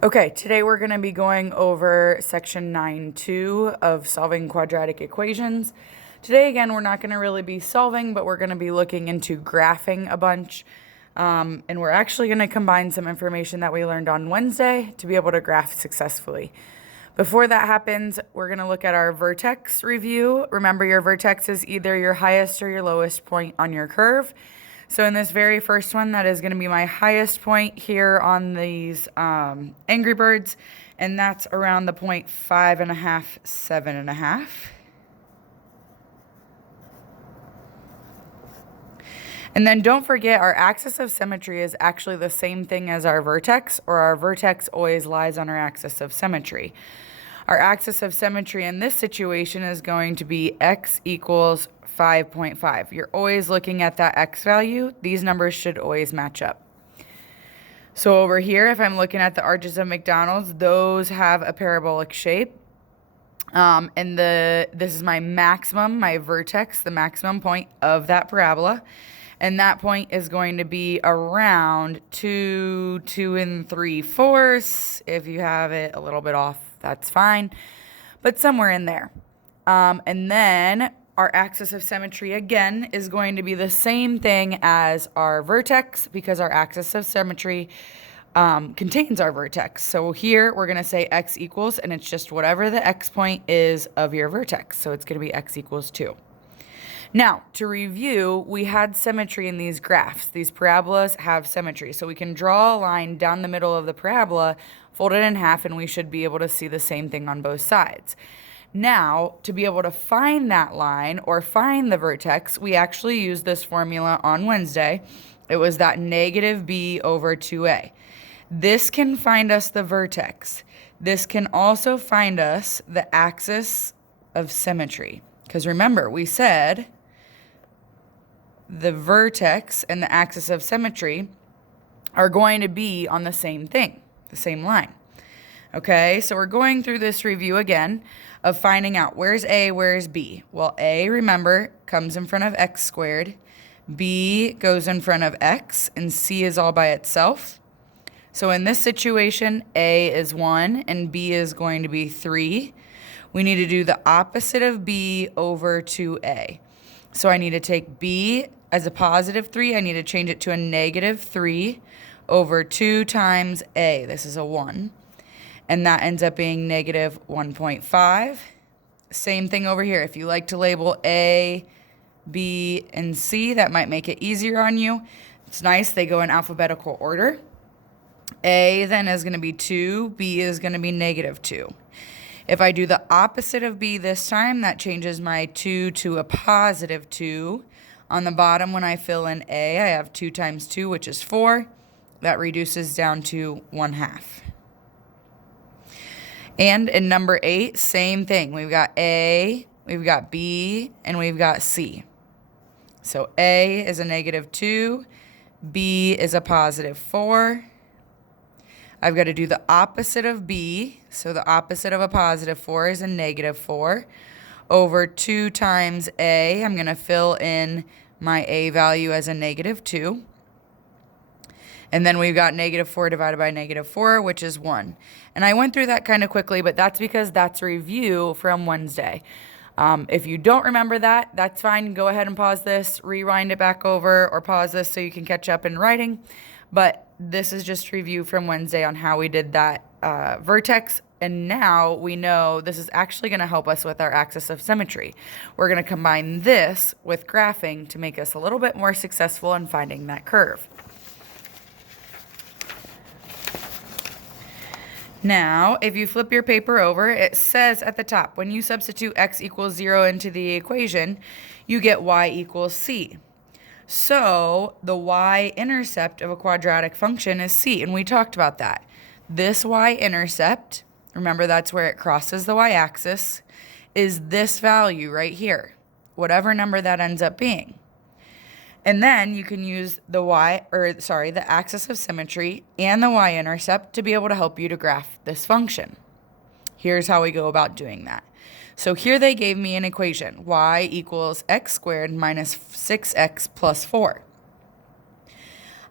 Okay, today we're going to be going over section 9.2 of solving quadratic equations. Today, again, we're not going to really be solving, but we're going to be looking into graphing a bunch. And we're actually going to combine some information that we learned on Wednesday to be able to graph successfully. Before that happens, we're going to look at our vertex review. Remember, your vertex is either your highest or your lowest point on your curve. So in this very first one, that is going to be my highest point here on these Angry Birds, and that's around the point 5.5, 7.5. And then don't forget, our axis of symmetry is actually the same thing as our vertex, or our vertex always lies on our axis of symmetry. Our axis of symmetry in this situation is going to be x equals 5.5. You're always looking at that x value. These numbers should always match up. So over here, if I'm looking at the arches of McDonald's, those have a parabolic shape. This is my maximum, my vertex, the maximum point of that parabola. And that point is going to be around 2 3/4. If you have it a little bit off, that's fine. But somewhere in there. And then our axis of symmetry, again, is going to be the same thing as our vertex because our axis of symmetry contains our vertex. So here we're going to say x equals, and it's just whatever the x point is of your vertex. So it's going to be x equals 2. Now, to review, we had symmetry in these graphs. These parabolas have symmetry. So we can draw a line down the middle of the parabola, fold it in half, and we should be able to see the same thing on both sides. Now, to be able to find that line or find the vertex, we actually used this formula on Wednesday. It was that negative b over 2a. This can find us the vertex. This can also find us the axis of symmetry. Because remember, we said the vertex and the axis of symmetry are going to be on the same thing, the same line. Okay, so we're going through this review again of finding out where's A, where's B. Well, A, remember, comes in front of x squared. B goes in front of x, and C is all by itself. So in this situation, A is 1 and B is going to be 3. We need to do the opposite of B over 2A. So I need to take B as a positive 3. I need to change it to a negative 3 over 2 times A. This is a 1. And that ends up being negative 1.5. Same thing over here. If you like to label A, B, and C, that might make it easier on you. It's nice. They go in alphabetical order. A then is going to be 2. B is going to be negative 2. If I do the opposite of B this time, that changes my 2 to a positive 2. On the bottom, when I fill in A, I have 2 times 2, which is 4. That reduces down to 1/2. And in number 8, same thing. We've got A, we've got B, and we've got C. So A is a negative 2, B is a positive 4. I've got to do the opposite of B. So the opposite of a positive 4 is a negative 4. Over 2 times A, I'm going to fill in my A value as a negative 2. And then we've got negative 4 divided by negative 4, which is 1. And I went through that kind of quickly, but that's because that's a review from Wednesday. If you don't remember that, that's fine. Go ahead and pause this, rewind it back over, or pause this so you can catch up in writing. But this is just review from Wednesday on how we did that vertex. And now we know this is actually going to help us with our axis of symmetry. We're going to combine this with graphing to make us a little bit more successful in finding that curve. Now, if you flip your paper over, it says at the top, when you substitute x equals 0 into the equation, you get y equals c. So the y-intercept of a quadratic function is c, and we talked about that. This y-intercept, remember that's where it crosses the y-axis, is this value right here, whatever number that ends up being. And then you can use the axis of symmetry and the y-intercept to be able to help you to graph this function. Here's how we go about doing that. So here they gave me an equation, y equals x squared minus 6x plus 4.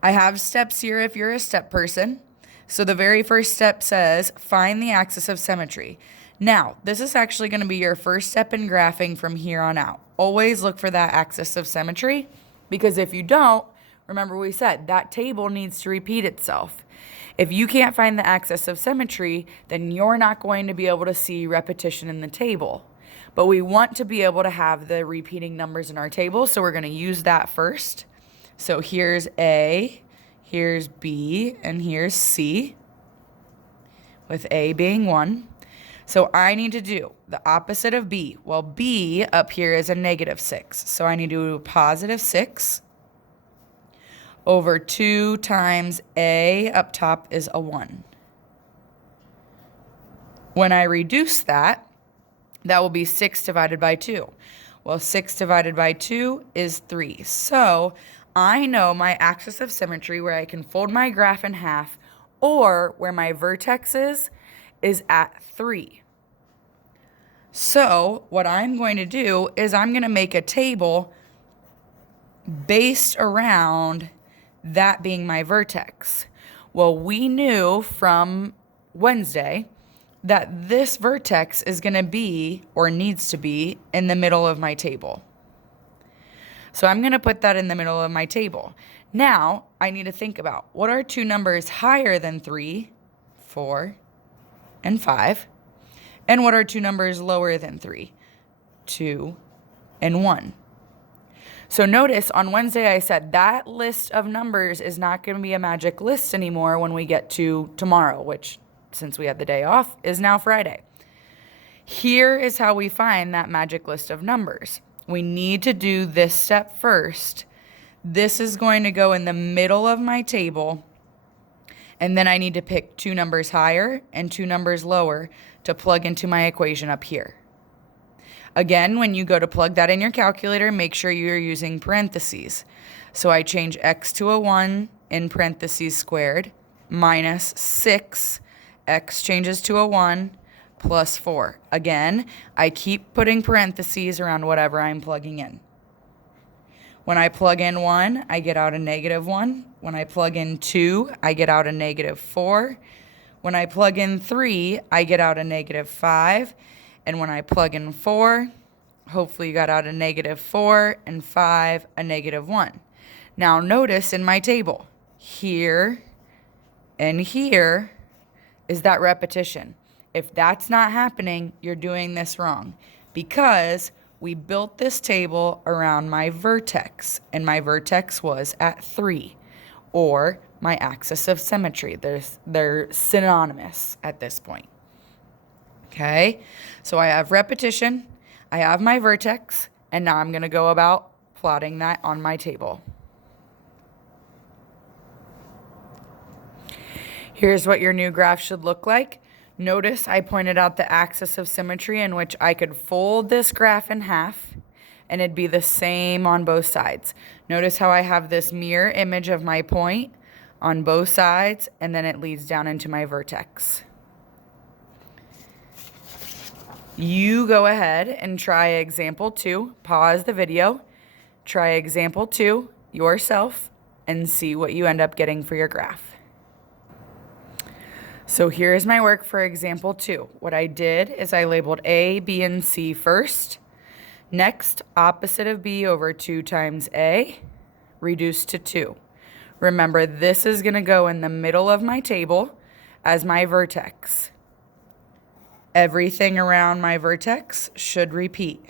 I have steps here if you're a step person. So the very first step says, find the axis of symmetry. Now, this is actually going to be your first step in graphing from here on out. Always look for that axis of symmetry, because if you don't, remember we said that table needs to repeat itself. If you can't find the axis of symmetry, then you're not going to be able to see repetition in the table. But we want to be able to have the repeating numbers in our table, so we're going to use that first. So here's A, here's B, and here's C, with A being 1. So I need to do the opposite of B. Well, B up here is a -6, so I need to do a +6 over 2 times A up top is a 1. When I reduce that, that will be 6 divided by 2. Well, 6 divided by 2 is 3. So I know my axis of symmetry, where I can fold my graph in half, or where my vertex is at 3. So what I'm going to do is I'm going to make a table based around that being my vertex. Well, we knew from Wednesday that this vertex is going to be, or needs to be, in the middle of my table. So I'm going to put that in the middle of my table. Now, I need to think about, what are two numbers higher than 3, 4, and 5? And what are two numbers lower than 3, 2, and 1? So notice on Wednesday I said that list of numbers is not going to be a magic list anymore when we get to tomorrow, which, since we had the day off, is now Friday. Here is how we find that magic list of numbers. We need to do this step first. This is going to go in the middle of my table, and then I need to pick two numbers higher and two numbers lower to plug into my equation up here. Again, when you go to plug that in your calculator, make sure you're using parentheses. So I change x to a 1 in parentheses squared minus 6, x changes to a 1, plus 4. Again, I keep putting parentheses around whatever I'm plugging in. When I plug in 1, I get out a -1. When I plug in 2, I get out a -4. When I plug in 3, I get out a -5. And when I plug in 4, hopefully you got out a -4, and 5, a -1. Now notice in my table, here and here is that repetition. If that's not happening, you're doing this wrong, because we built this table around my vertex, and my vertex was at 3, or my axis of symmetry. They're synonymous at this point. Okay, so I have repetition, I have my vertex, and now I'm going to go about plotting that on my table. Here's what your new graph should look like. Notice I pointed out the axis of symmetry, in which I could fold this graph in half and it'd be the same on both sides. Notice how I have this mirror image of my point on both sides, and then it leads down into my vertex. You go ahead and try example 2. Pause the video, try example 2 yourself, and see what you end up getting for your graph. So here is my work for example 2. What I did is I labeled A, B, and C first. Next, opposite of B over 2 times A, reduced to 2. Remember, this is going to go in the middle of my table as my vertex. Everything around my vertex should repeat.